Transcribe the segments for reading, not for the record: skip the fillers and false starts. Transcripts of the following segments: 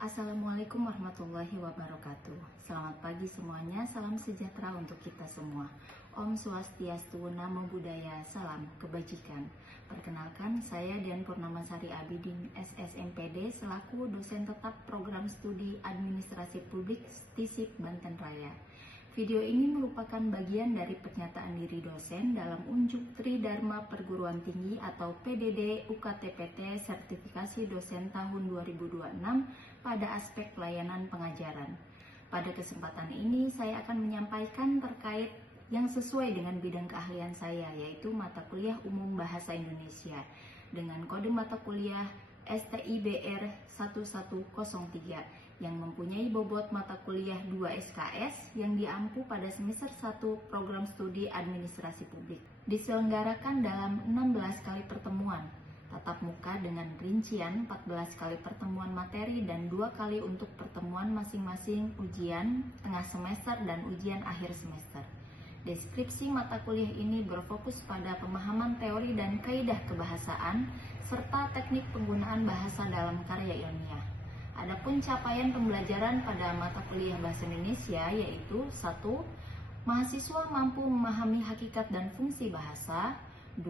Assalamualaikum warahmatullahi wabarakatuh. Selamat pagi semuanya, salam sejahtera untuk kita semua. Om Swastiastu, Namo Buddhaya, salam kebajikan. Perkenalkan, saya Dian Purnamasari Abidin, SSMPD, selaku dosen tetap program studi Administrasi Publik STISIP Banten Raya. Video ini merupakan bagian dari pernyataan diri dosen dalam unjuk Tridharma Perguruan Tinggi atau PDD UKTPT Sertifikasi Dosen tahun 2026 pada aspek pelayanan pengajaran. Pada kesempatan ini saya akan menyampaikan terkait yang sesuai dengan bidang keahlian saya, yaitu mata kuliah umum bahasa Indonesia dengan kode mata kuliah STIBR 1103 yang mempunyai bobot mata kuliah 2 SKS yang diampu pada semester 1 program studi administrasi publik. Diselenggarakan dalam 16 kali pertemuan tatap muka dengan rincian 14 kali pertemuan materi dan 2 kali untuk pertemuan masing-masing ujian tengah semester dan ujian akhir semester. Deskripsi mata kuliah ini berfokus pada pemahaman teori dan kaidah kebahasaan serta teknik penggunaan bahasa dalam karya ilmiah. Adapun capaian pembelajaran pada mata kuliah bahasa Indonesia yaitu 1. Mahasiswa mampu memahami hakikat dan fungsi bahasa. 2.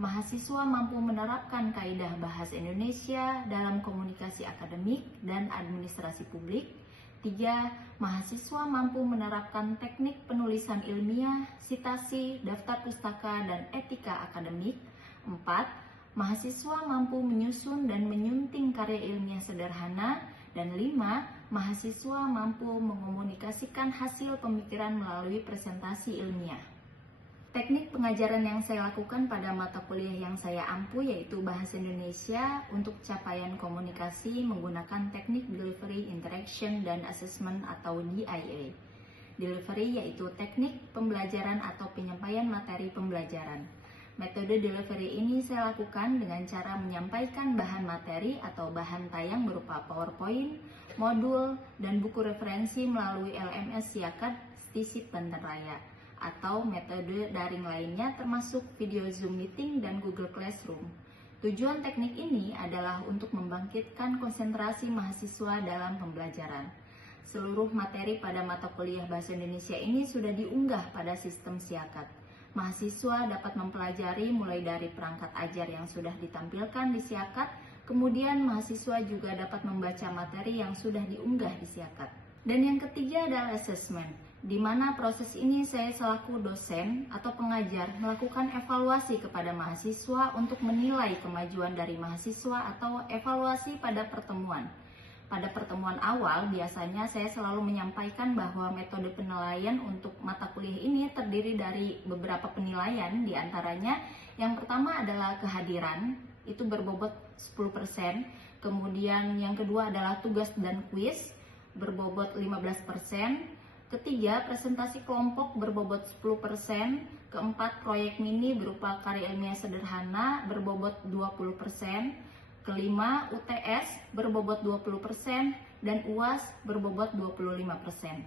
Mahasiswa mampu menerapkan kaidah bahasa Indonesia dalam komunikasi akademik dan administrasi publik. 3. Mahasiswa mampu menerapkan teknik penulisan ilmiah, sitasi, daftar pustaka, dan etika akademik. 4. Mahasiswa mampu menyusun dan menyunting karya ilmiah sederhana. Dan 5. Mahasiswa mampu mengomunikasikan hasil pemikiran melalui presentasi ilmiah. Teknik pengajaran yang saya lakukan pada mata kuliah yang saya ampu yaitu Bahasa Indonesia untuk capaian komunikasi menggunakan teknik Delivery, Interaction, dan Assessment atau DIA. Delivery yaitu teknik pembelajaran atau penyampaian materi pembelajaran. Metode delivery ini saya lakukan dengan cara menyampaikan bahan materi atau bahan tayang berupa PowerPoint, modul, dan buku referensi melalui LMS Siakat STISIP Banten Raya atau metode daring lainnya termasuk video Zoom Meeting dan Google Classroom. Tujuan teknik ini adalah untuk membangkitkan konsentrasi mahasiswa dalam pembelajaran. Seluruh materi pada mata kuliah Bahasa Indonesia ini sudah diunggah pada sistem Siakat. Mahasiswa dapat mempelajari mulai dari perangkat ajar yang sudah ditampilkan di Siakat, kemudian mahasiswa juga dapat membaca materi yang sudah diunggah di Siakat. Dan yang ketiga adalah assessment, di mana proses ini saya selaku dosen atau pengajar melakukan evaluasi kepada mahasiswa untuk menilai kemajuan dari mahasiswa atau evaluasi pada pertemuan. Pada pertemuan awal, biasanya saya selalu menyampaikan bahwa metode penilaian untuk mata kuliah ini terdiri dari beberapa penilaian, diantaranya yang pertama adalah kehadiran, itu berbobot 10%, kemudian yang kedua adalah tugas dan kuis, berbobot 15%, ketiga presentasi kelompok berbobot 10%, keempat proyek mini berupa karya ilmiah sederhana berbobot 20%, kelima, UTS berbobot 20% dan UAS berbobot 25%.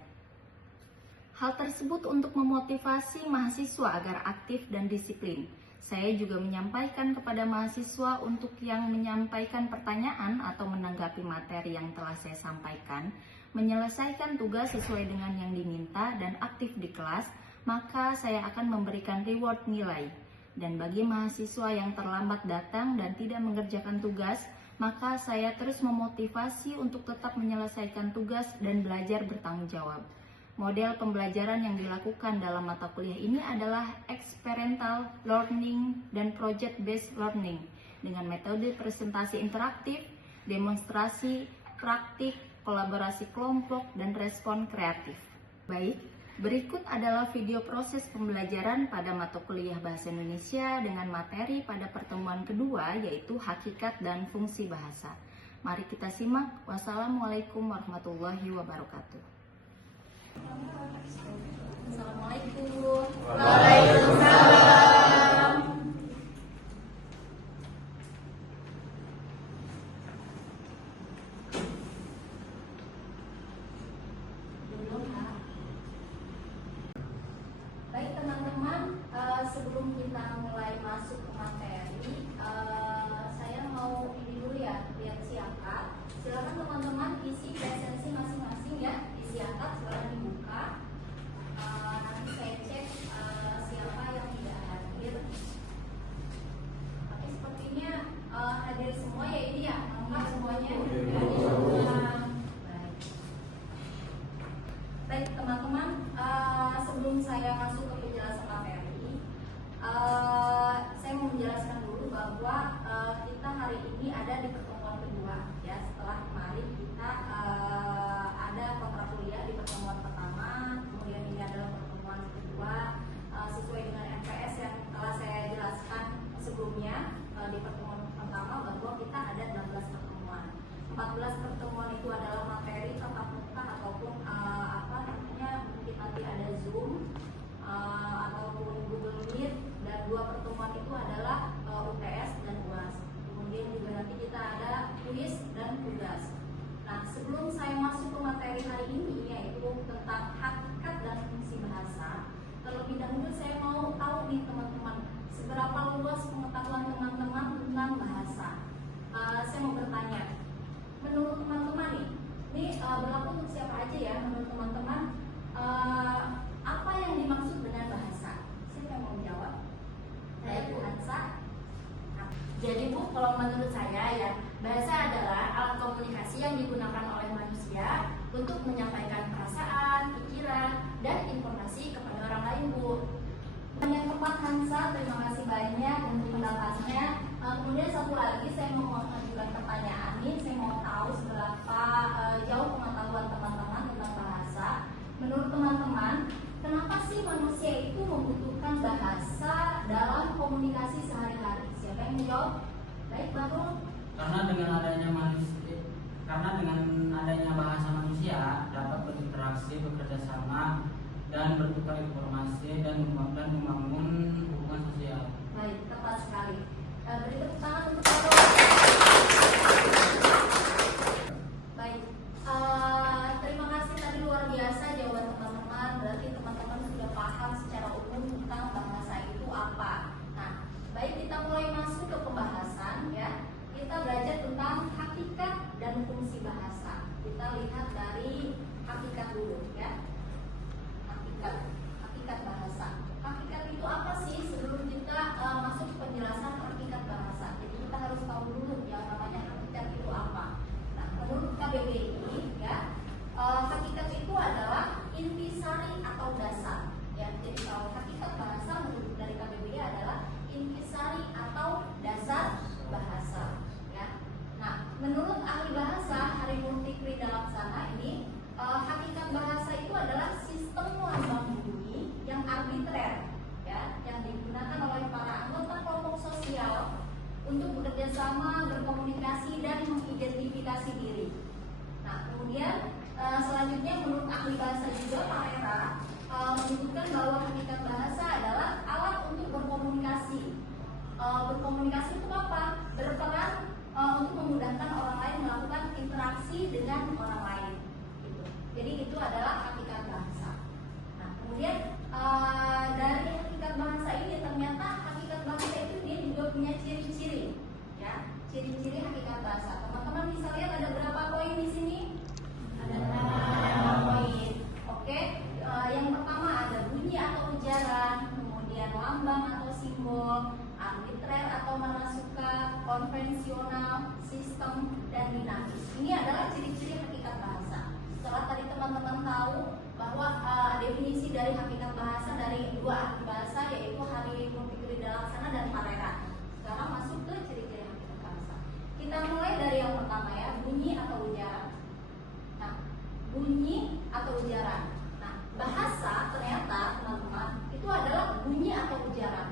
Hal tersebut untuk memotivasi mahasiswa agar aktif dan disiplin. Saya juga menyampaikan kepada mahasiswa untuk yang menyampaikan pertanyaan atau menanggapi materi yang telah saya sampaikan, menyelesaikan tugas sesuai dengan yang diminta dan aktif di kelas, maka saya akan memberikan reward nilai. Dan bagi mahasiswa yang terlambat datang dan tidak mengerjakan tugas, maka saya terus memotivasi untuk tetap menyelesaikan tugas dan belajar bertanggung jawab. Model pembelajaran yang dilakukan dalam mata kuliah ini adalah experiential learning dan project-based learning dengan metode presentasi interaktif, demonstrasi, praktik, kolaborasi kelompok, dan respon kreatif. Baik. Berikut adalah video proses pembelajaran pada mata kuliah Bahasa Indonesia dengan materi pada pertemuan kedua yaitu hakikat dan fungsi bahasa. Mari kita simak. Wassalamualaikum warahmatullahi wabarakatuh. Assalamualaikum. Waalaikumsalam. Baik teman-teman, sebelum kita mulai masuk ke materi, saya mau ini dulu ya, lihat Siakat. Silakan teman-teman 14 pertemuan itu adalah materi tatap muka ataupun mungkin nanti ada Zoom ataupun Google Meet, dan 2 pertemuan itu adalah UTS dan UAS. Kemudian juga nanti kita ada kuis dan tugas. Nah, sebelum saya masuk ke materi hari ini, yaitu tentang hakikat dan fungsi bahasa, terlebih dahulu saya mau tahu nih teman-teman, seberapa luas pengetahuan teman-teman tentang bahasa. Saya mau bertanya, menurut teman-teman ini berlaku untuk siapa aja ya? Menurut teman-teman, apa yang dimaksud dengan bahasa? Siapa yang mau jawab? Saya Bu Hansa. Jadi Bu, kalau menurut saya ya, bahasa adalah alat komunikasi yang digunakan oleh manusia untuk menyampaikan perasaan, pikiran, dan informasi kepada orang lain, Bu. Yang tepat Hansa, terima kasih banyak untuk pendapatnya. Kemudian satu lagi saya mau mengajukan pertanyaan ini, saya mau tahu seberapa jauh pengetahuan teman-teman tentang bahasa. Menurut teman-teman, kenapa sih manusia itu membutuhkan bahasa dalam komunikasi sehari-hari? Siapa yang menjawab? Baik, Baru. Karena dengan adanya bahasa manusia dapat berinteraksi, bekerja sama, dan bertukar informasi dan membangun hubungan sosial. Baik, tepat sekali. Beri tepuk tangan untuk Baru. Baik, terima kasih tadi, luar biasa jawaban teman-teman. Berarti teman-teman sudah paham secara umum tentang bahasa itu apa. Nah, baik, kita mulai masuk ke pembahasan ya. Kita belajar tentang hakikat dan fungsi bahasa. Kita lihat dari hakikat dulu ya. Hakikat bahasa. Hakikat itu apa sih? Sebelum kita masuk ke penjelasan hakikat bahasa, jadi kita harus tahu dulu yang namanya hakikat itu apa. Nah, menurut KBBI ya, hakikat itu adalah intisari atau dasar. Ya, jadi kalau hakikat bahasa menurut dari KBBI adalah intisari atau dasar bahasa. Ya. Nah, menurut ahli bahasa Harimurti Kridalaksana ini, hakikat bahasa itu adalah sistem lambang bunyi yang arbitrer, ya, yang digunakan oleh para anggota kelompok sosial untuk bekerja sama, berkomunikasi, dan mengidentifikasi diri. Nah, kemudian selanjutnya menurut ahli bahasa juga Parera menyebutkan bahwa hakikat bahasa adalah alat untuk berkomunikasi. Berkomunikasi itu apa? Berperan untuk memudahkan orang lain melakukan interaksi dengan orang lain. Gitu. Jadi itu adalah hakikat bahasa. Nah, kemudian dari hakikat bahasa ini ternyata hakikat bahasa itu dia juga punya ciri-ciri, ya. Ciri-ciri hakikat bahasa. Teman-teman bisa lihat ada berapa poin di sini? Ada 6 poin. Oke. Yang pertama ada bunyi atau ujaran, kemudian lambang atau simbol, arbitrer atau mana suka, konvensional, sistem, dan dinamis. Ini adalah ciri-ciri hakikat bahasa. Setelah tadi teman-teman tahu bahwa definisi dari hakikat bahasa dari 2 ahli bahasa, yaitu Harimurti Kridalaksana dan Parera. Sekarang masuk ke ciri-ciri hakikat bahasa. Kita mulai dari yang pertama ya, bunyi atau ujaran. Nah, bunyi atau ujaran. Nah, bahasa ternyata teman-teman itu adalah bunyi atau ujaran.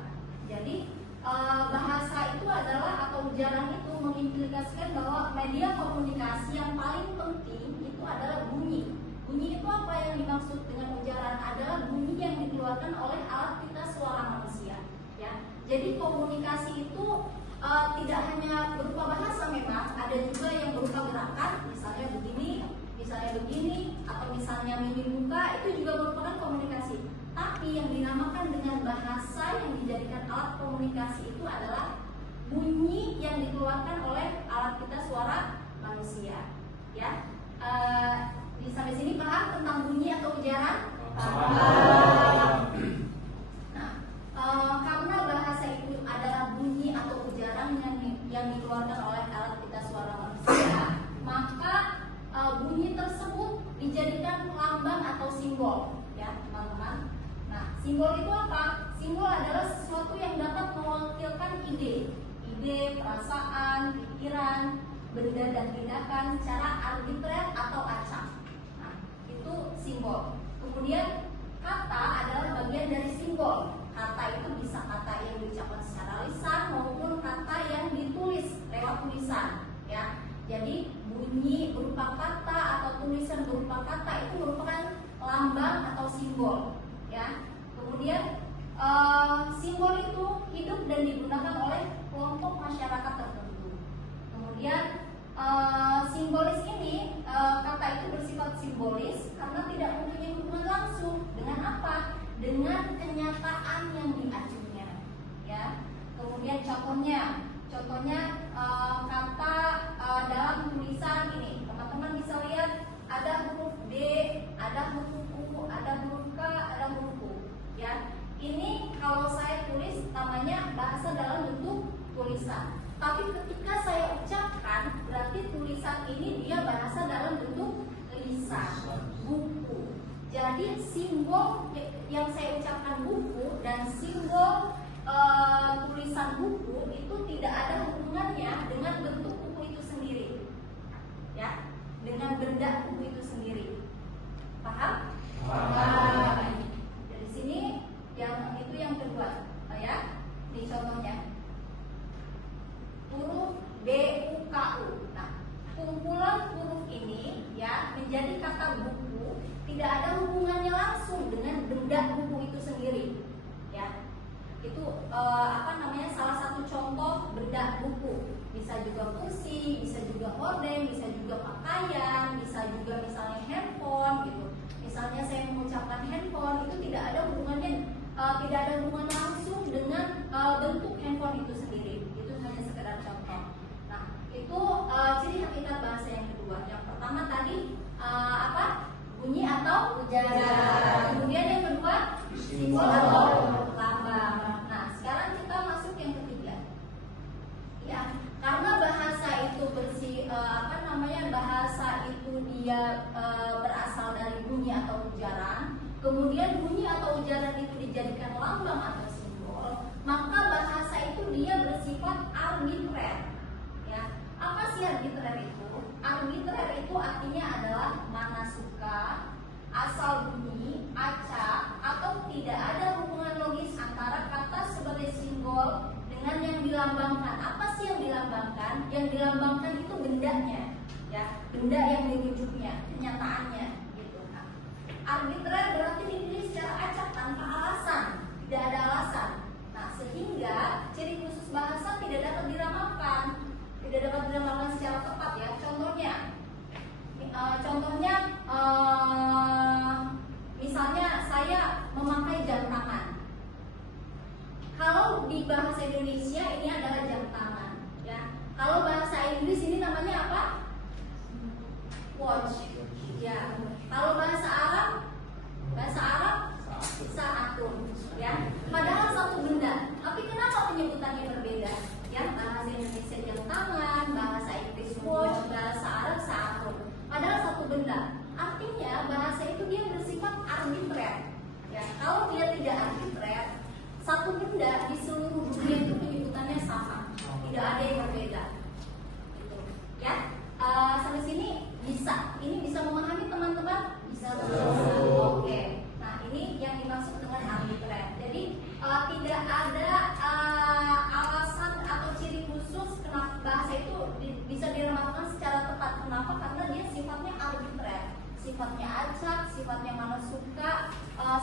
Jadi bahasa itu adalah atau ujaran itu mengimplikasikan bahwa media komunikasi yang paling penting itu adalah bunyi. Bunyi itu apa yang dimaksud dengan ujaran? Adalah bunyi yang dikeluarkan oleh alat pita suara manusia. Ya, jadi komunikasi itu tidak hanya berupa bahasa, memang ada juga yang berupa gerakan, misalnya begini, atau misalnya mimik muka, itu juga merupakan komunikasi. Tapi yang dinamakan dengan bahasa yang dijadikan alat komunikasi itu adalah bunyi yang dikeluarkan oleh alat pita suara manusia. Ya, sampai sini paham tentang bunyi atau ujaran? Nah, karena bahasa itu adalah bunyi atau ujaran yang dikeluarkan oleh alat pita suara manusia, maka bunyi tersebut dijadikan lambang atau simbol, ya teman-teman. Nah, simbol itu apa? Simbol adalah sesuatu yang dapat mewakilkan ide, perasaan, pikiran, benda dan tindakan secara arbitrer atau acak. Nah, itu simbol. Kemudian kata adalah bagian dari simbol. Kata itu bisa kata yang diucapkan secara lisan maupun kata yang ditulis lewat tulisan, ya. Jadi bunyi berupa kata atau tulisan berupa kata itu merupakan lambang atau simbol, ya. Kemudian simbol itu hidup dan digunakan oleh kelompok masyarakat tertentu. Kemudian simbolis ini, kata itu bersifat simbolis karena tidak mempunyai hubungan langsung dengan apa? Dengan kenyataan yang diacunya, ya. Kemudian contohnya kata dalam tulisan ini, teman-teman bisa lihat ada huruf D, ada huruf U, ada huruf K, ada huruf U, ya. Ini kalau saya tulis namanya bahasa dalam bentuk tulisan. Tapi ketika saya ucapkan, berarti tulisan ini dia bahasa dalam bentuk lisan, buku. Jadi simbol yang saya ucapkan buku dan simbol tulisan buku itu tidak ada hubungannya dengan bentuk buku itu sendiri, ya, dengan benda buku itu sendiri. Paham? Paham. Dari sini itu yang kedua, ya. Ini contohnya huruf B U K U. Nah, kumpulan huruf ini, ya, menjadi kata buku tidak ada hubungannya langsung dengan benda buku itu sendiri, ya. Itu salah satu contoh benda buku. Bisa juga kursi, bisa juga hordeng, bisa juga pakaian, bisa juga misalnya handphone gitu. Misalnya saya mengucapkan handphone itu tidak ada hubungannya, tidak ada hubungan langsung dengan bentuk handphone itu sendiri. Itu hanya sekedar contoh. Nah, itu ciri hakikat bahasa yang kedua. Yang pertama tadi bunyi atau ujaran. Kemudian yang kedua simbol atau lambang. Nah, sekarang kita masuk yang ketiga. Ya, karena bahasa itu bahasa itu dia berasal dari bunyi atau ujaran. Kemudian bunyi atau ujaran itu dijadikan lambang atau simbol, maka bahasa itu dia bersifat arbitrer. Ya, apa sih arbitrer itu? Arbitrer itu artinya adalah mana suka, asal bunyi, acak, atau tidak ada hubungan logis antara kata sebagai simbol dengan yang dilambangkan. Apa sih yang dilambangkan? Yang dilambangkan itu bendanya, ya, benda yang dirujuknya, kenyataannya, gitu. Nah, arbitrer berarti dipilih secara acak tanpa alasan, tidak ada alasan. Nah, sehingga ciri khusus bahasa tidak dapat diramalkan, secara tepat, ya. Contohnya, misalnya saya memakai jam tangan. Kalau di bahasa Indonesia ini adalah jam tangan, ya. Kalau bahasa Inggris ini namanya apa? Watch, ya. Kalau bahasa Arab saatun, ya. Padahal satu benda, tapi kenapa penyebutannya berbeda? Ya, bahasa Indonesia jam tangan, bahasa Inggris watch, bahasa Arab saatun. Padahal satu benda. Artinya bahasa itu dia bersifat arbitrer. Ya, kalau dia tidak arbitrer, satu benda di seluruh dunia itu penyebutannya sama, tidak ada yang berbeda. Gitu. Ya, sampai sini bisa. Ini bisa memahami teman-teman? Bisa. Oke. Nah, ini yang dimaksud dengan arbitrer. Jadi tidak ada alasan atau ciri khusus kenapa bahasa itu bisa diramalkan secara tepat. Kenapa? Karena dia sifatnya arbitrer, sifatnya acak, sifatnya mana suka,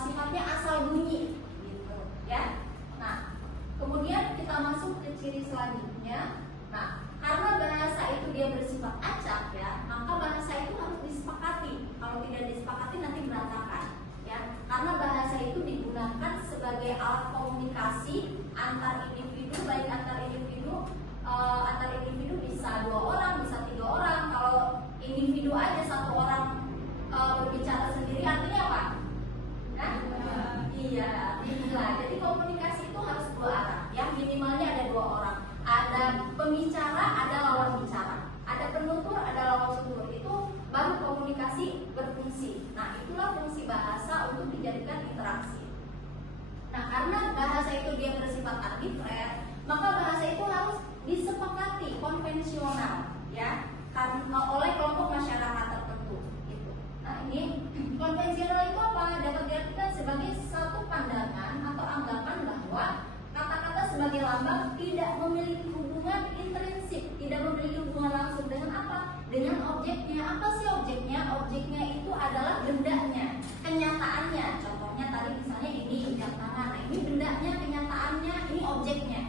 sifatnya asal bunyi, gitu, ya. Nah, kemudian kita masuk ke ciri selanjutnya. Nah, karena bahasa itu dia bersifat acak, ya, maka bahasa itu harus disepakati. Kalau tidak disepakati nanti berantakan, ya. Karena bahasa itu digunakan sebagai alat komunikasi antar individu, baik antar individu bisa 2 orang, bisa 3 orang. Kalau individu aja 1 orang berbicara sendiri artinya apa? Nah, iya, jadi komunikasi itu harus 2 arah. Yang minimalnya ada 2 orang. Ada pembicara, ada lawan bicara. Ada penutur, ada lawan tutur. Itu baru komunikasi berfungsi. Nah, itulah fungsi bahasa untuk dijadikan interaksi. Nah, karena bahasa itu dia bersifat arbitrer, maka bahasa itu harus disepakati konvensional, ya, oleh kelompok masyarakat tertentu. Gitu. Nah, ini konvensional itu apa? Dapat diartikan sebagai satu pandangan atau anggapan bahwa kata-kata sebagai lambang tidak memiliki hubungan intrinsik, tidak memiliki hubungan langsung dengan apa? Dengan objek Apa sih objeknya? Objeknya itu adalah bendanya, kenyataannya. Contohnya tadi misalnya ini jam tangan. Nah, ini bendanya, kenyataannya, ini objeknya.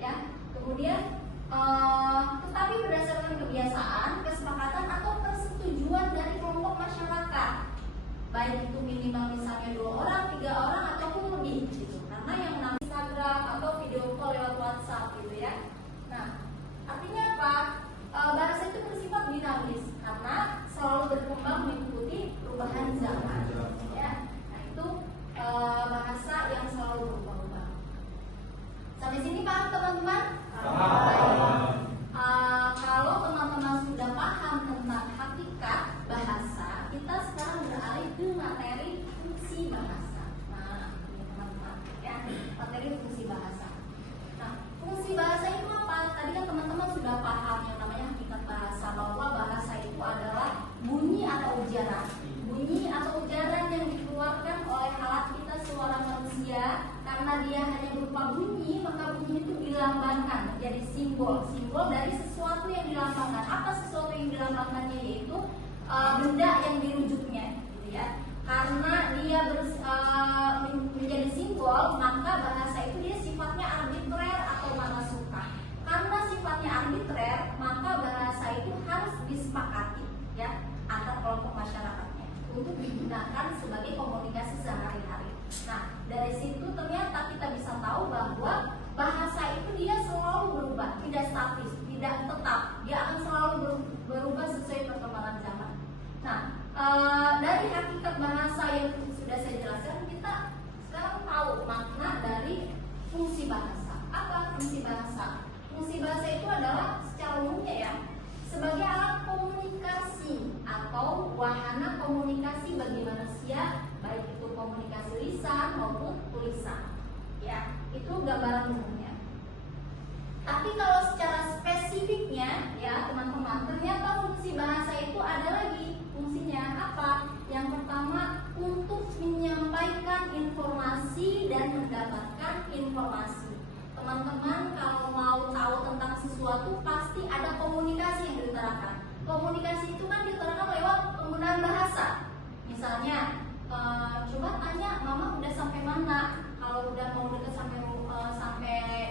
Ya. Kemudian tetapi berdasarkan kebiasaan, kesepakatan atau persetujuan dari kelompok masyarakat, baik itu minimal misalnya 2 orang, 3 orang ataupun lebih gitu. Karena yang namanya Instagram atau video call lewat WhatsApp gitu ya. Nah, artinya apa? Bahasa itu bersifat dinamis karena selalu berkembang mengikuti perubahan zaman. Ya. Nah, itu bahasa yang selalu berubah-ubah. Sampai sini paham teman-teman? Kalau teman-teman sudah paham tentang hakikat bahasa, kita sekarang beralih ke materi fungsi bahasa. Nah, ini teman-teman ya, materi fungsi bahasa. Nah, fungsi bahasa itu apa? Tadi kan teman-teman sudah paham yang namanya hakikat bahasa, bahwa bahasa itu adalah bunyi atau ujaran. Bunyi atau ujaran yang dikeluarkan oleh alat kita suara manusia. Karena dia hanya berupa bunyi, maka bunyi itu dilambangkan menjadi simbol dari sesuatu yang dilambangkan. Apa sesuatu yang dilambangkannya? Yaitu benda yang dirujuknya, gitu ya. Karena dia menjadi simbol, maka bahasa itu dia sifatnya arbitrer atau mana suka. Karena sifatnya arbitrer, maka bahasa itu harus disepakati ya antar kelompok masyarakatnya untuk digunakan sebagai komunikasi sehari-hari. Nah, dari situ ternyata kita bisa tahu bahwa bahasa itu dia selalu berubah, tidak statis, tidak tetap. Dia akan selalu berubah sesuai perkembangan zaman. Nah, dari hakikat bahasa yang sudah saya jelaskan, kita sekarang tahu makna dari fungsi bahasa. Apa fungsi bahasa? Fungsi bahasa itu adalah secara umumnya ya, sebagai alat komunikasi atau wahana komunikasi bagi manusia, baik itu komunikasi lisan maupun tulisan. Ya, itu gambaran umumnya. Tapi kalau secara spesifiknya ya teman-teman, ternyata fungsi bahasa itu ada lagi. Fungsinya apa? Yang pertama, untuk menyampaikan informasi dan mendapatkan informasi. Teman-teman kalau mau tahu tentang sesuatu pasti ada komunikasi yang diutarakan. Komunikasi itu kan diutarakan lewat penggunaan bahasa. Misalnya, coba tanya mama udah sampai mana. Kalau udah mau deket sampai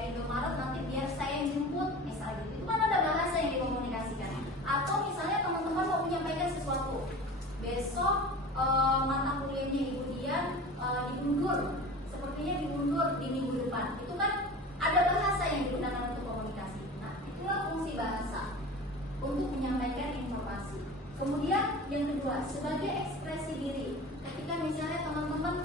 Indomaret nanti biar saya yang jemput, misalnya gitu. Itu kan ada bahasa yang dikomunikasikan. Atau misalnya teman-teman mau menyampaikan sesuatu, besok mata kuliahnya Ibu Dian diundur, sepertinya diundur di minggu depan. Itu kan ada bahasa yang digunakan untuk komunikasi. Nah, itulah fungsi bahasa untuk menyampaikan informasi. Kemudian yang kedua, sebagai ekspresi diri. Ketika misalnya teman-teman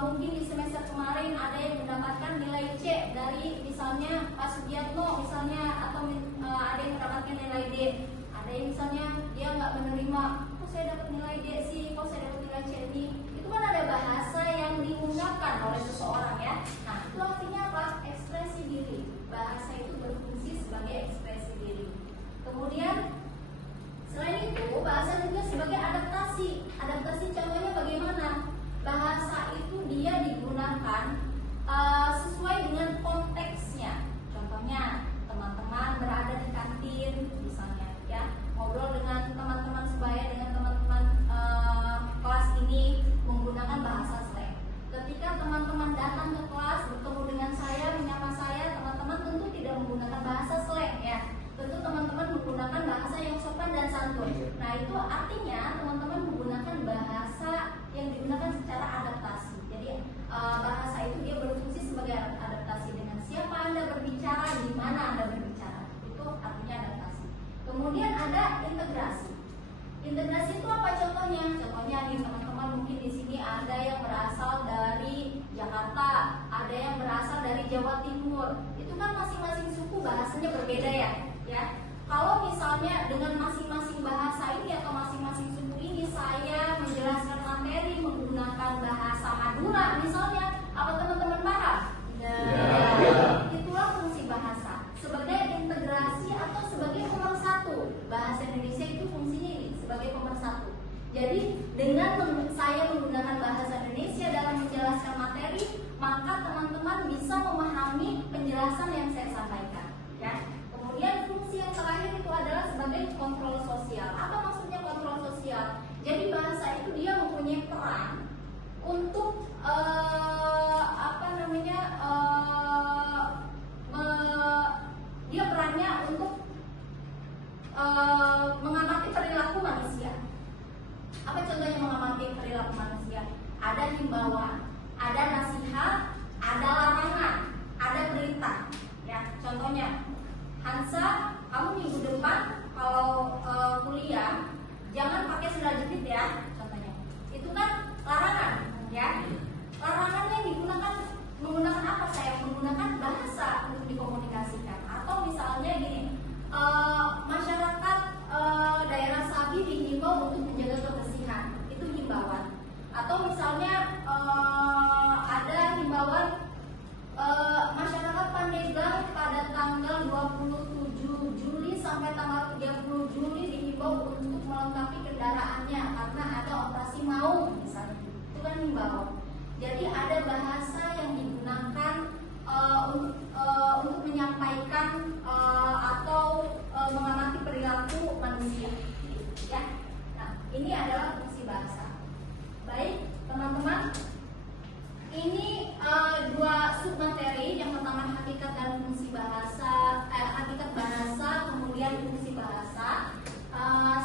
mungkin di semester kemarin ada yang mendapatkan nilai C dari misalnya Pak Sugiatno misalnya, atau ada yang mendapatkan nilai D, ada yang misalnya dia nggak menerima, kok saya dapat nilai D sih, kok saya dapat nilai C ini. Itu kan ada bahasa yang diungkapkan oleh seseorang ya. Nah, itu artinya apa? Ekspresi diri. Bahasa itu berfungsi sebagai ekspresi diri. Kemudian selain itu, bahasa juga sebagai adaptasi. Adaptasi contohnya bagaimana? Bahasa itu dia digunakan sesuai dengan konteksnya. Contohnya, teman-teman berada di kantin misalnya, ya, ngobrol dengan teman-teman sebaya, dengan teman-teman kelas ini menggunakan bahasa slang. Ketika teman-teman datang ke kelas bertemu dengan saya, menyapa saya, teman-teman tentu tidak menggunakan bahasa slang ya. Tentu teman-teman menggunakan bahasa yang sopan dan santun. Nah, itu artinya teman-teman menggunakan bahasa yang digunakan secara adaptasi. Jadi bahasa itu dia berfungsi sebagai adaptasi dengan siapa Anda berbicara, di mana Anda berbicara. Itu artinya adaptasi. Kemudian ada integrasi. Integrasi itu apa contohnya? Contohnya nih teman-teman, mungkin di sini ada yang berasal dari Jakarta, ada yang berasal dari Jawa Timur. Itu kan masing-masing suku bahasanya berbeda ya. Kalau misalnya dengan masing-masing bahasa ini atau masing-masing suku ini saya menjelaskan materi menggunakan bahasa Madura misalnya, apa teman-teman paham? Ya. Itulah fungsi bahasa sebagai integrasi atau sebagai pemersatu. Bahasa Indonesia itu fungsinya ini sebagai pemersatu. Jadi dengan saya menggunakan bahasa Indonesia dalam menjelaskan materi, maka teman-teman bisa memahami penjelasan yang saya sampaikan. Ya. Kemudian fungsi yang terakhir itu adalah sebagai kontrol sosial. mengamati perilaku manusia. Apa contohnya mengamati perilaku manusia? Ada himbauan, ada nasihat, ada larangan, ada perintah. Ya, contohnya, Hansa, kamu minggu depan kalau kuliah jangan pakai sendal jepit ya. Contohnya, itu kan larangan, ya. Larangan yang menggunakan apa saya? Menggunakan bahasa untuk dikomunikasikan. Atau misalnya gini, masyarakat daerah Sabi dihimbau untuk menjaga kebersihan, itu himbauan. Atau misalnya ada himbauan masyarakat Pandeglang pada tanggal 27 Juli sampai tanggal 30 Juli dihimbau untuk melengkapi kendaraannya karena ada operasi maung misalnya, itu kan himbauan. Jadi ada bahasa yang digunakan untuk menyampaikan atau mengamati perilaku manusia, ya. Nah, ini adalah fungsi bahasa. Baik, teman-teman, ini dua submateri. Yang pertama hakikat dan fungsi bahasa, hakikat bahasa, kemudian fungsi bahasa.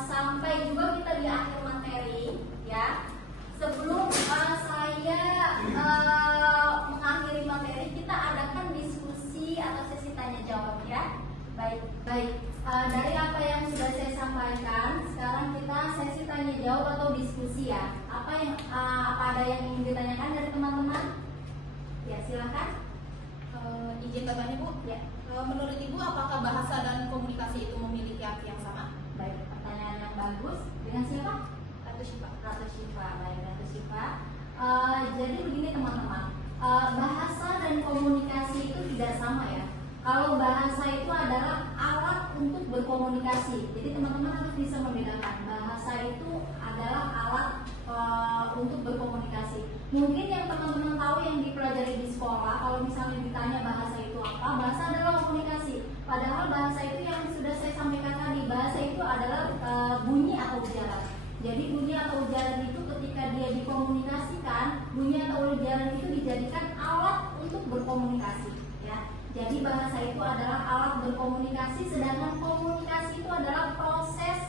Sampai juga kita di akhir materi, ya. Sebelum saya mengakhiri materi, kita adakan diskusi atau sesi tanya jawab, ya. Baik. Dari apa yang sudah saya sampaikan, sekarang kita sesi tanya jawab atau diskusi, ya. Apa ada yang ingin ditanyakan dari teman-teman? Ya, silakan. Izin bertanya Bu, Ya. Menurut Ibu apakah bahasa dan komunikasi itu memiliki arti yang sama? Baik, pertanyaan yang bagus. Dengan siapa? Ratu Syifa. Ratu Syifa. Baik, Ratu Syifa. Jadi begini teman-teman, bahasa dan komunikasi itu tidak sama, ya. Kalau bahasa itu adalah alat untuk berkomunikasi, jadi teman-teman harus bisa membedakan. Bahasa itu adalah alat untuk berkomunikasi. Mungkin yang teman-teman tahu yang dipelajari di sekolah, kalau misalnya ditanya bahasa itu apa, bahasa adalah komunikasi. Padahal bahasa itu yang sudah saya sampaikan tadi, bahasa itu adalah bunyi atau ujaran. Jadi bunyi atau ujaran itu ketika dia dikomunikasikan, bunyi atau ujaran itu dijadikan alat untuk berkomunikasi, ya. Jadi bahasa itu adalah alat berkomunikasi, sedangkan komunikasi itu adalah proses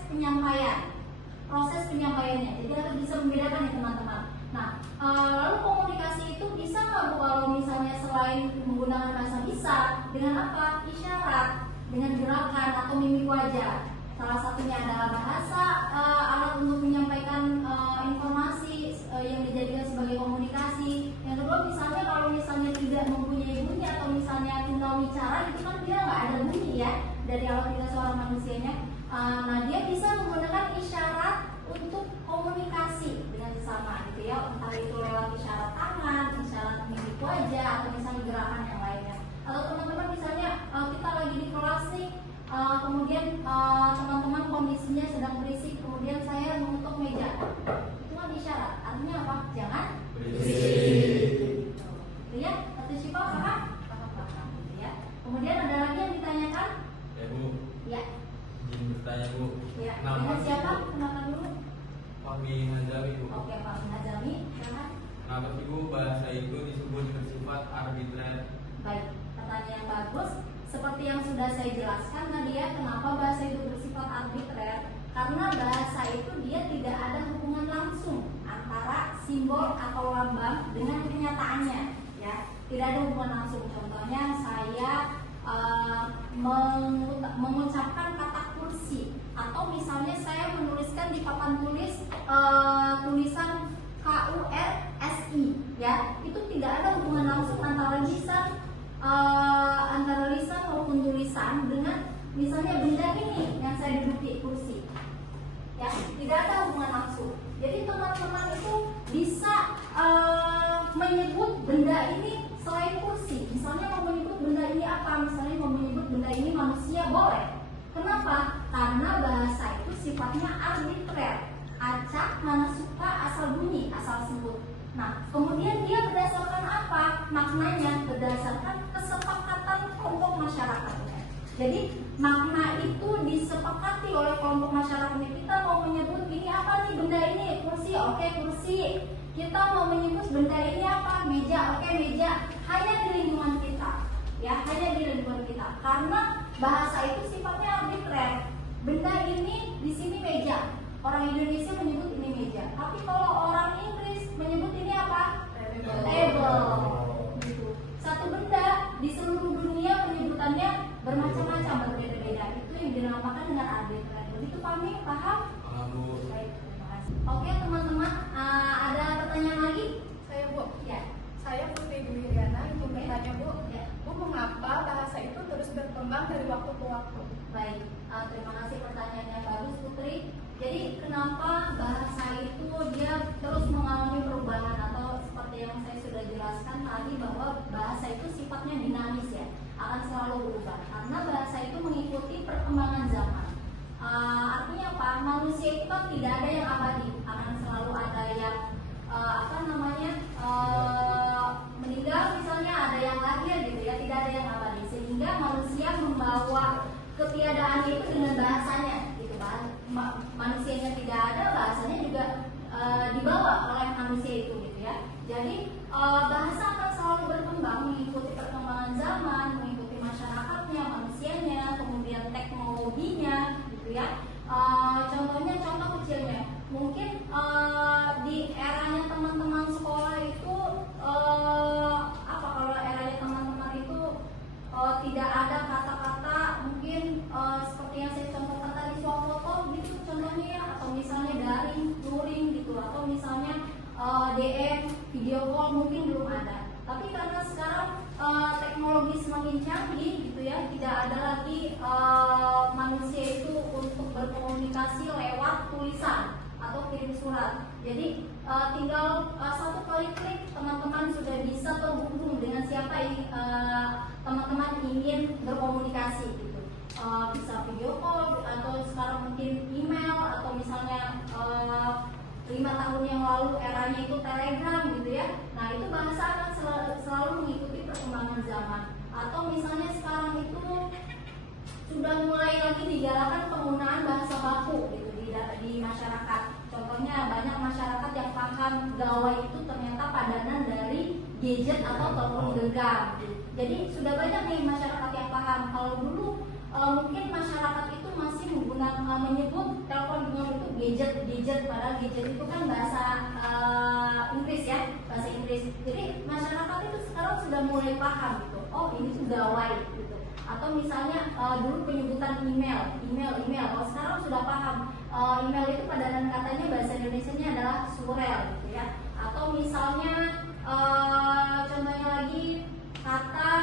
penyampaiannya. Jadi harus bisa membedakan ya teman-teman. Nah, lalu komunikasi itu bisa nggak Bu kalau misalnya selain menggunakan bahasa, bisa dengan apa? Isyarat, dengan gerakan atau mimik wajah. Salah satunya adalah bahasa, alat untuk menyampaikan informasi yang dijadikan sebagai komunikasi. Yang kedua misalnya kalau misalnya tidak mempunyai bunyi atau misalnya tunawicara, itu kan dia nggak ada bunyi, ya, dari alat kita suara manusianya. Nah, dia bisa menggunakan isyarat untuk komunikasi dengan sesama, gitu ya. Entah itu lewat isyarat tangan, isyarat mimik wajah, atau misalnya gerakan yang lainnya. Atau teman-teman misalnya kita lagi di kelas nih, kemudian teman-teman kondisinya sedang berisik, kemudian saya mengutuk meja, itu kan isyarat. Artinya apa? Jangan berisik. Gitu ya. Atau siapa paham? Paham, gitu ya. Kemudian ada lagi yang ditanyakan? Ya Bu. Ya. Izin bertanya Bu. Ya. Nama Dengan siapa? Ibu? Kenakan dulu. Fahmi Hazami Bu. Oke, Pak Hazami. Silakan. Kenapa sih Bu bahasa itu disebut bersifat arbitrer? Baik, pertanyaan yang bagus. Seperti yang sudah saya jelaskan tadi, ya, kenapa bahasa itu bersifat arbitrer? Karena bahasa itu dia tidak ada hubungan langsung antara simbol atau lambang dengan kenyataannya, ya. Tidak ada hubungan langsung. Contohnya saya mengucapkan kata kursi, atau misalnya saya menuliskan di papan tulis tulisan KURSI, ya. Itu tidak ada hubungan langsung antara lisan maupun tulisan dengan misalnya benda ini yang saya duduki, kursi, ya. Tidak ada hubungan langsung. Jadi teman-teman itu bisa menyebut benda ini selain kursi. Misalnya mau menyebut benda ini apa? Misalnya mau menyebut benda ini manusia, boleh. Kenapa? Karena bahasa itu sifatnya arbitrer, acak, mana suka, asal bunyi, asal sebut. Nah, kemudian dia berdasarkan apa? Maknanya berdasarkan kesepakatan kelompok masyarakatnya. Jadi makna itu disepakati oleh kelompok masyarakatnya. Kita mau menyebut ini apa nih, benda ini, kursi, oke kursi. Kita mau menyebut benda ini apa, meja, oke meja. Hanya di lingkungan kita, ya, hanya di lingkungan kita. Karena bahasa itu sifatnya arbitrer. benda ini di sini meja. Orang Indonesia menyebut ini meja. Tapi kalau orang Inggris menyebut ini apa? Table. Gitu. Satu benda di seluruh dunia penyebutannya bermacam-macam, berbeda-beda. Itu yang dinamakan dengan arbitrary. Itu kami paham? Baik, terima kasih. Oke teman-teman, ada pertanyaan lagi? Saya Bu, Ya. saya Putri Dwi Riana, ingin bertanya Bu, Ya. Bu mengapa bahasa itu terus berkembang dari waktu ke waktu? Baik, terima kasih pertanyaannya bagus Putri. Jadi kenapa bahasa itu dia terus mengalami perubahan atau seperti yang saya sudah jelaskan tadi bahwa bahasa itu sifatnya dinamis ya, akan selalu berubah karena bahasa itu mengikuti perkembangan zaman. Artinya apa? Manusia itu kan tidak ada yang abadi, akan selalu ada yang meninggal misalnya, ada yang lahir gitu ya, tidak ada yang abadi sehingga manusia membawa ketiadaan itu dengan bahasanya gitu kan. Manusianya tidak ada, bahasanya juga dibawa oleh manusia itu gitu ya. Jadi bahasa akan selalu berkembang mengikuti perkembangan zaman, mengikuti masyarakatnya, manusianya, kemudian teknologinya gitu ya. Contohnya, contoh kecilnya mungkin di eranya teman-teman sekolah itu kalau eranya teman-teman itu tidak ada kata-kata mungkin seperti yang saya contohkan tadi swafoto gitu contohnya ya, atau misalnya daring, luring gitu, atau misalnya DM, video call mungkin belum ada. Tapi karena sekarang teknologi semakin canggih gitu ya, tidak ada lagi manusia itu untuk berkomunikasi lewat tulisan atau kirim surat. Jadi tinggal satu kali klik teman-teman sudah bisa terhubung dengan siapa yang teman-teman ingin berkomunikasi gitu. Bisa video call atau sekarang mungkin email atau misalnya 5 tahun yang lalu eranya itu Telegram gitu ya. Nah itu bahasa akan selalu mengikuti perkembangan zaman. Atau misalnya sekarang itu sudah mulai lagi digalakan penggunaan bahasa baku gitu di masyarakat. Contohnya banyak masyarakat yang paham gawai itu ternyata padanan dari gadget atau telepon genggam. Jadi sudah banyak nih masyarakat yang paham. Kalau dulu mungkin masyarakat itu masih menggunakan menyebut telepon genggam itu gadget, padahal gadget itu kan bahasa Inggris ya, bahasa Inggris. Jadi masyarakat itu sekarang sudah mulai paham gitu. Oh ini tuh gawai gitu. Atau misalnya dulu penyebutan email. Kalau sekarang sudah paham email itu padanan katanya bahasa Indonesianya adalah surel gitu ya. Atau misalnya contohnya lagi kata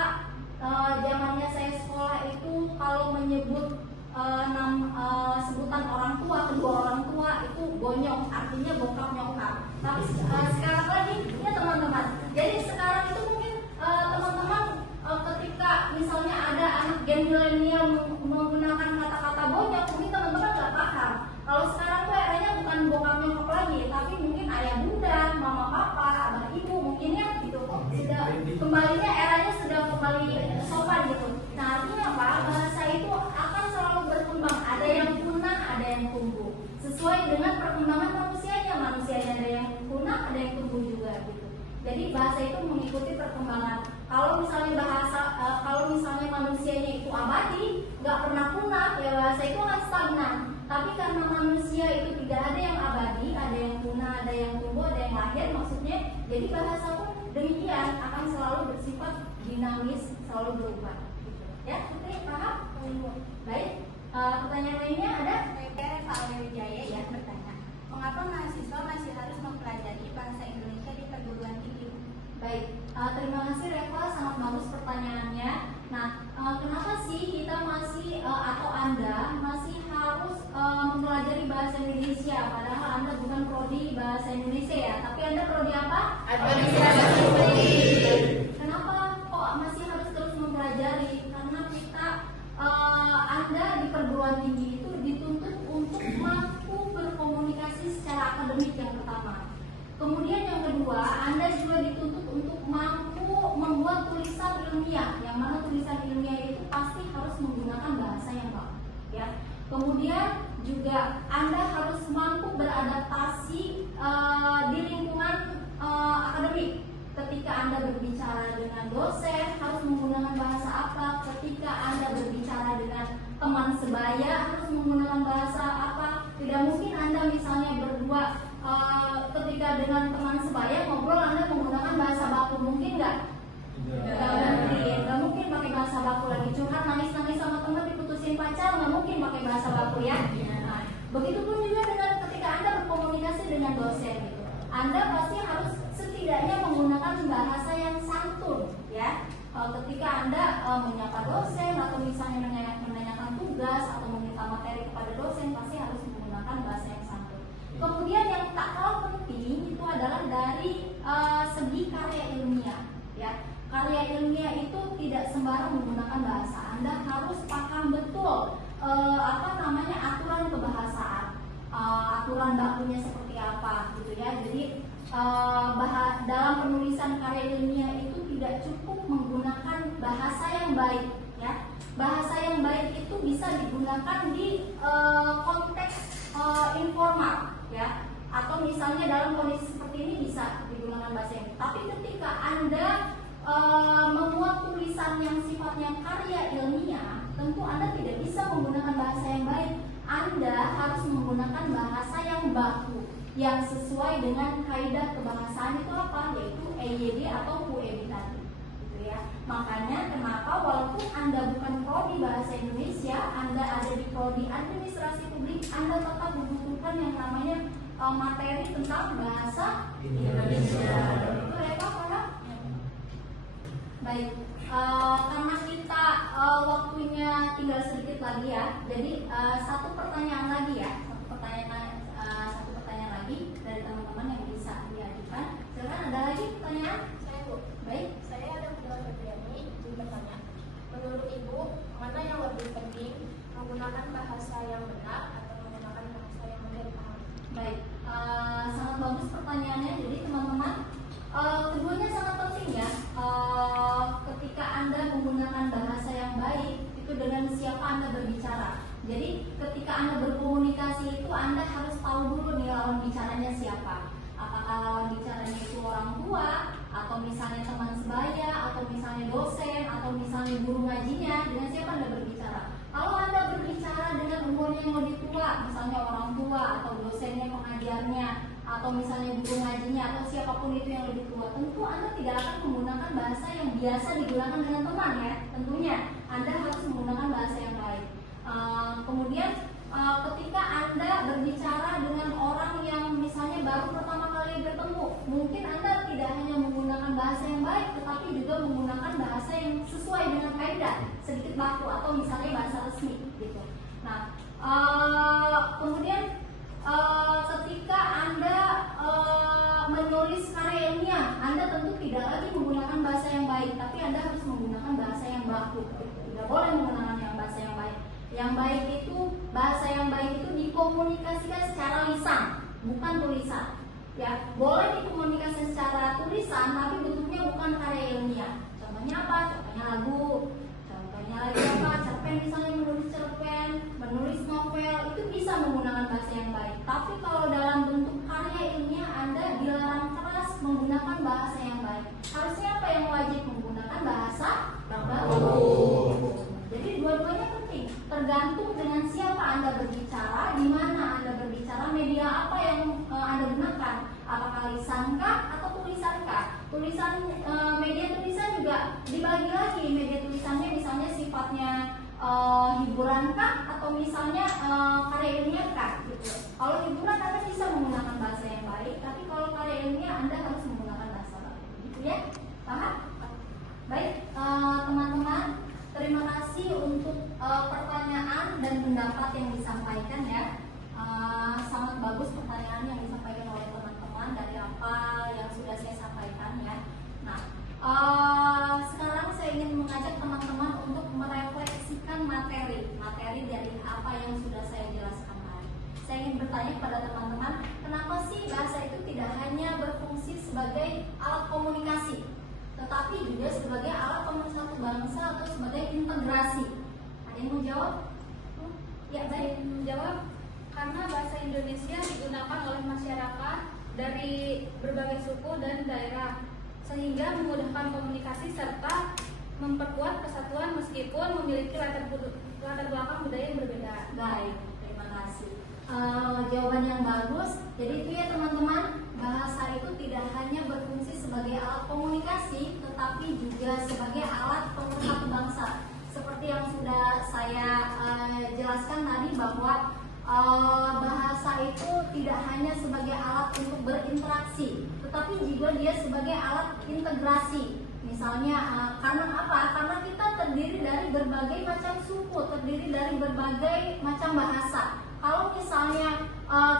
zamannya saya sekolah itu kalau menyebut sebutan orang tua, kedua orang tua itu bonyok, artinya bokap nyokap. Tapi sekarang lagi ya teman-teman. Jadi sekarang itu mungkin teman-teman ketika misalnya ada anak gen milenial menggunakan kata-kata bonyok, mungkin teman-teman nggak paham. Kalau sekarang tuh eranya bukan bokap nyokap lagi, tapi mungkin ayah bunda, mama papa, abah ibu, mungkin ya gitu. Sudah kembalinya eranya sudah kembali sopan gitu. Nah artinya apa? Bahasa itu akan selalu berkembang. Ada yang punah, ada yang tumbuh. Sesuai dengan perkembangan manusianya ada yang punah, ada yang tumbuh juga gitu. Jadi bahasa itu mengikuti perkembangan. Kalau misalnya manusianya itu abadi, nggak pernah punah, ya bahasa itu akan stagnan. Tapi karena manusia itu tidak ada yang abadi, ada yang punah, ada yang tumbuh, ada yang lahir, maksudnya, jadi bahasa pun demikian akan selalu bersifat dinamis, selalu berubah. Gitu. Ya, Putri paham? Baik. Pertanyaan lainnya ada? Saya Pak Wijaya ya bertanya, mengapa mahasiswa masih harus mempelajari bahasa Indonesia di perguruan tinggi? Baik, terima kasih Reva, sangat bagus pertanyaannya. Nah, kenapa sih kita masih atau Anda masih harus mempelajari bahasa Indonesia? Padahal Anda bukan prodi bahasa Indonesia ya, tapi Anda prodi apa? Administrasi. Kenapa kok masih harus terus mempelajari? Karena kita Anda di perguruan tinggi itu dituntut untuk mampu berkomunikasi secara akademik yang pertama. Kemudian yang kedua, Anda juga dituntut untuk mampu membuat tulisan ilmiah, yang mana tulisan ilmiah itu pasti harus menggunakan bahasa yang baku, ya. Kemudian juga Anda harus mampu beradaptasi di lingkungan akademik. Ketika Anda berbicara dengan dosen harus menggunakan bahasa apa? Ketika Anda berbicara dengan teman sebaya harus menggunakan bahasa apa. Tidak mungkin Anda misalnya berdua ketika dengan teman sebaya ngobrol Anda menggunakan bahasa baku, mungkin nggak? Nggak mungkin pakai bahasa baku. Lagi curhat nangis-nangis sama teman diputusin pacar, nggak mungkin pakai bahasa baku ya. Nah, begitupun juga dengan ketika Anda berkomunikasi dengan dosen gitu. Anda pasti harus setidaknya menggunakan bahasa yang santun ya. Ketika Anda menyapa dosen atau misalnya menanyakan tugas atau meminta materi kepada dosen, pasti harus menggunakan bahasa yang santun. Kemudian yang tak kalah penting itu adalah dari segi karya ilmiah ya. Karya ilmiah itu tidak sembarang menggunakan bahasa. Anda harus paham betul aturan kebahasaan, aturan bakunya seperti apa gitu ya. Jadi dalam penulisan karya ilmiah itu tidak cukup menggunakan bahasa yang baik ya. Bahasa yang baik itu bisa digunakan di konteks informal ya, atau misalnya dalam kondisi seperti ini bisa digunakan bahasa yang baik. Tapi ketika Anda membuat tulisan yang sifatnya karya ilmiah, tentu Anda tidak bisa menggunakan bahasa yang baik. Anda harus menggunakan bahasa yang baku, yang sesuai dengan kaidah kebahasaan itu apa? Yaitu EYD atau UED tadi, gitu ya. Makanya kenapa walaupun Anda bukan prodi bahasa Indonesia, Anda ada di prodi administrasi publik, Anda tetap membutuhkan yang namanya materi tentang bahasa Indonesia. Itu ya Pak? Baik, karena kita waktunya tinggal sedikit lagi ya, jadi satu pertanyaan lagi dari teman-teman yang bisa diajukan. Silakan, ada lagi pertanyaan? Saya Bu. Baik. Saya ada Bunda Febriani ingin bertanya. Menurut Ibu, mana yang lebih penting, menggunakan bahasa yang benar atau menggunakan bahasa yang mudah dipahami? Baik, sangat bagus pertanyaannya. Jadi teman-teman, keduanya sangat penting ya. Ketika Anda menggunakan bahasa yang baik, itu dengan siapa Anda berbicara. Jadi ketika Anda berkomunikasi itu Anda harus tahu dulu nih lawan bicaranya siapa. Apakah lawan bicaranya itu orang tua, atau misalnya teman sebaya, atau misalnya dosen, atau misalnya guru ngajinya. Dengan siapa Anda berbicara? Kalau Anda berbicara dengan umurnya yang lebih tua, misalnya orang tua atau dosennya, pengajarnya, atau misalnya guru ngajinya, atau siapapun itu yang lebih tua, tentu Anda tidak akan menggunakan bahasa yang biasa digunakan dengan teman ya. Tentunya Anda harus menggunakan bahasa yang baik. Kemudian ketika Anda berbicara dengan orang yang misalnya baru pertama kali bertemu, mungkin Anda tidak hanya menggunakan bahasa yang baik, tetapi juga menggunakan bahasa yang sesuai dengan kaidah, sedikit baku atau misalnya bahasa resmi gitu. Nah, kemudian ketika Anda menulis karya ilmiah, Anda tentu tidak lagi menggunakan bahasa yang baik, tapi Anda harus menggunakan bahasa yang baku. Tidak boleh menggunakan yang bahasa yang baik. Yang baik itu, bahasa yang baik itu dikomunikasikan secara lisan, bukan tulisan. Ya, boleh dikomunikasikan secara tulisan, tapi bentuknya bukan karya ilmiah. Contohnya apa? Contohnya lagu. Contohnya lagi apa? Cerpen, misalnya menulis cerpen, menulis novel, itu bisa menggunakan bahasa yang baik. Tapi kalau dalam bentuk karya ilmiah, Anda dilarang keras menggunakan bahasa yang baik. Harusnya apa yang wajib? Menggunakan bahasa baku. Jadi dua-duanya penting, tergantung dengan siapa Anda berbicara, di mana Anda berbicara, media apa yang Anda gunakan, apakah lisankah atau tulisankah. Media tulisan juga dibagi lagi, media tulisannya misalnya sifatnya hiburankah atau misalnya karya ilmiahkah gitu. Kalau hiburan Anda bisa menggunakan bahasa yang baik, tapi kalau karya ilmiah Anda harus menggunakan bahasa baik, gitu ya. Paham? Baik, teman-teman, terima kasih untuk pertanyaan dan pendapat yang disampaikan ya. Sangat bagus pertanyaan yang disampaikan oleh teman-teman dari apa yang sudah saya sampaikan ya. Nah, sekarang saya ingin mengajak teman-teman untuk merefleksikan materi dari apa yang sudah saya jelaskan tadi. Saya ingin bertanya kepada teman-teman, kenapa sih bahasa itu tidak hanya berfungsi sebagai alat komunikasi, tetapi juga sebagai alat pemersatu bangsa atau sebagai integrasi? Ada yang mau jawab? Ya, baik, Menjawab, karena bahasa Indonesia digunakan oleh masyarakat dari berbagai suku dan daerah, sehingga memudahkan komunikasi serta memperkuat persatuan meskipun memiliki latar latar belakang budaya yang berbeda. Baik, terima kasih. Jawaban yang bagus. Jadi itu ya teman-teman, bahasa itu tidak hanya berfungsi sebagai alat komunikasi, tetapi juga sebagai alat pemersatu bangsa. Seperti yang sudah saya jelaskan tadi bahwa bahasa itu tidak hanya sebagai alat untuk berinteraksi, tetapi juga dia sebagai alat integrasi. Misalnya karena apa? Karena kita terdiri dari berbagai macam suku, terdiri dari berbagai macam bahasa. Kalau misalnya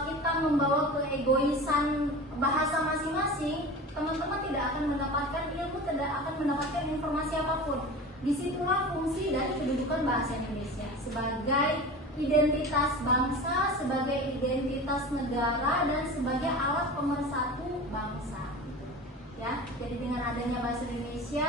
kita membawa keegoisan bahasa masing-masing, teman-teman tidak akan mendapatkan ilmu, tidak akan mendapatkan informasi apapun. Disitulah fungsi dari kedudukan bahasa Indonesia sebagai identitas bangsa, sebagai identitas negara, dan sebagai alat pemersatu bangsa. Ya, jadi dengan adanya bahasa Indonesia,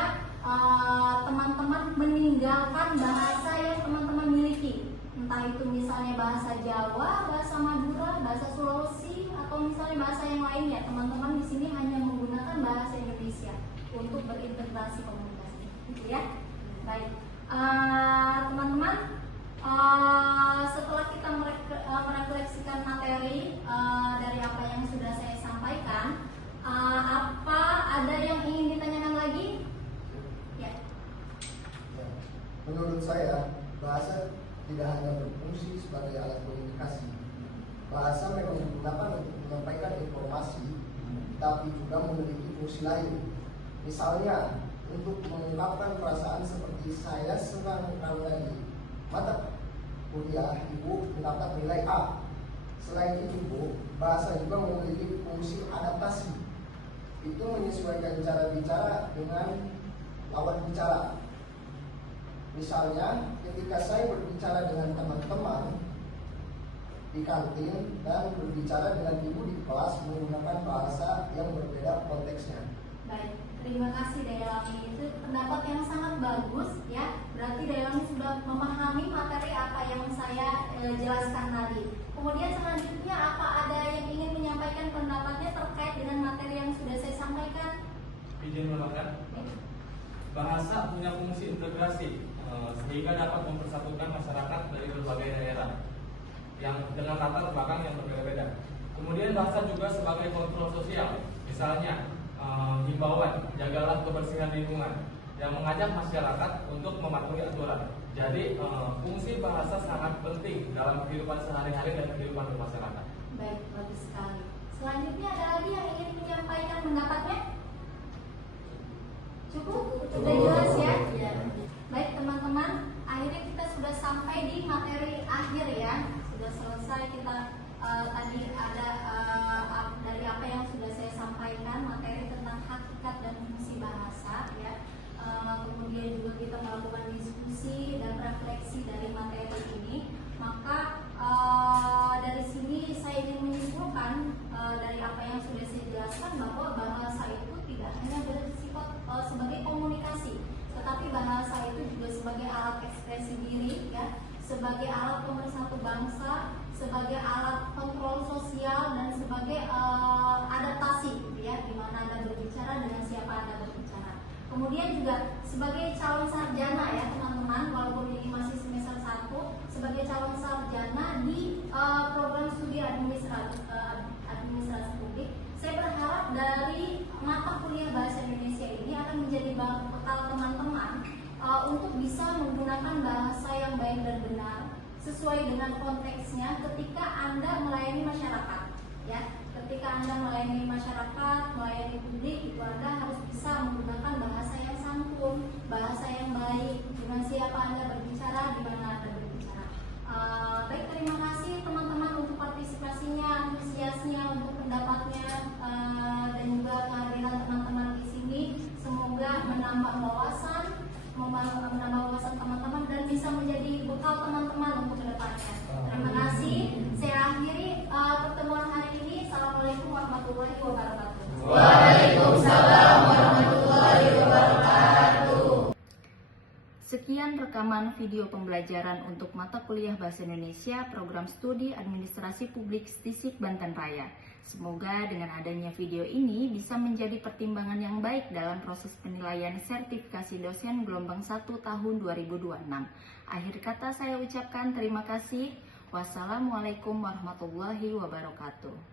teman-teman meninggalkan bahasa yang teman-teman miliki. Entah itu misalnya bahasa Jawa, bahasa Madura, bahasa Sulawesi, atau misalnya bahasa yang lainnya. Teman-teman di sini hanya menggunakan bahasa Indonesia untuk berintegrasi komunikasi, gitu ya. Baik, teman-teman, setelah kita merefleksikan materi dari apa yang sudah saya sampaikan, apa ada yang ingin ditanyakan lagi? Ya. Menurut saya, bahasa tidak hanya berfungsi sebagai alat komunikasi. Bahasa memang digunakan untuk menyampaikan informasi, tapi juga memiliki fungsi lain. Misalnya, untuk mengungkapkan perasaan seperti saya senang karena di mata kuliah ibu mendapat nilai A. Selain itu, Bu, bahasa juga memiliki fungsi adaptasi. Itu menyesuaikan cara bicara dengan lawan bicara. Misalnya, ketika saya berbicara dengan teman-teman di kantin dan berbicara dengan ibu di kelas menggunakan bahasa yang berbeda konteksnya. Baik, terima kasih Daylami. Itu pendapat yang sangat bagus ya. Berarti Daylami sudah memahami materi apa yang saya jelaskan tadi. Kemudian selanjutnya, apa ada yang ingin menyampaikan pendapatnya terkait dengan materi yang sudah saya sampaikan? Izin menambahkan, bahasa punya fungsi integrasi sehingga dapat mempersatukan masyarakat dari berbagai daerah yang dengan latar belakang yang berbeda-beda. Kemudian bahasa juga sebagai kontrol sosial, misalnya himbauan, jagalah kebersihan lingkungan, yang mengajak masyarakat untuk mematuhi aturan. Jadi fungsi bahasa sangat penting dalam kehidupan sehari-hari dan kehidupan bermasyarakat. Baik, bagus sekali. Selanjutnya ada lagi yang ingin menyampaikan pendapatnya? Cukup? Sudah jelas ya? Ya. Baik teman-teman, akhirnya kita sudah sampai di materi akhir ya. Sudah selesai kita tadi ada dari apa yang sudah saya sampaikan, materi tentang hakikat dan fungsi bahasa ya. Kemudian juga kita melakukan diskusi dan refleksi dari materi ini. Maka dari sini saya ingin menyimpulkan dari apa yang sudah saya jelaskan bahwa bahasa itu tidak hanya bersifat sebagai komunikasi, tetapi bahasa itu juga sebagai alat ekspresi diri ya, sebagai alat pemersatu bangsa, sebagai alat kontrol sosial, dan sebagai adaptasi gitu ya, di mana Anda berbicara dengan siapa Anda berbicara. Kemudian juga sebagai calon sarjana ya teman-teman, walaupun ini masih semester 1, sebagai calon sarjana di program studi administrasi publik, saya berharap dari mata kuliah bahasa Indonesia ini akan menjadi bekal teman-teman untuk bisa menggunakan bahasa yang baik dan benar sesuai dengan konteksnya ketika Anda melayani masyarakat ya. Ketika Anda melayani masyarakat, melayani publik, itu Anda harus bisa menggunakan bahasa yang santun, bahasa yang baik, dengan siapa Anda berbicara, di mana Anda berbicara. Baik, terima kasih teman-teman untuk partisipasinya, antusiasnya, untuk pendapatnya, dan juga kehadiran teman-teman di sini. Semoga menambah wawasan teman-teman dan bisa menjadi bekal teman-teman untuk kedepannya. Terima kasih. Saya akhiri pertemuan hari ini. Assalamualaikum warahmatullahi wabarakatuh. Waalaikumsalam warahmatullahi wabarakatuh. Sekian rekaman rekaman video pembelajaran untuk mata kuliah Bahasa Indonesia Program Studi Administrasi Publik Stisik Banten Raya. Semoga dengan adanya video ini bisa menjadi pertimbangan yang baik dalam proses penilaian sertifikasi dosen gelombang 1 tahun 2026. Akhir kata saya ucapkan terima kasih. Wassalamualaikum warahmatullahi wabarakatuh.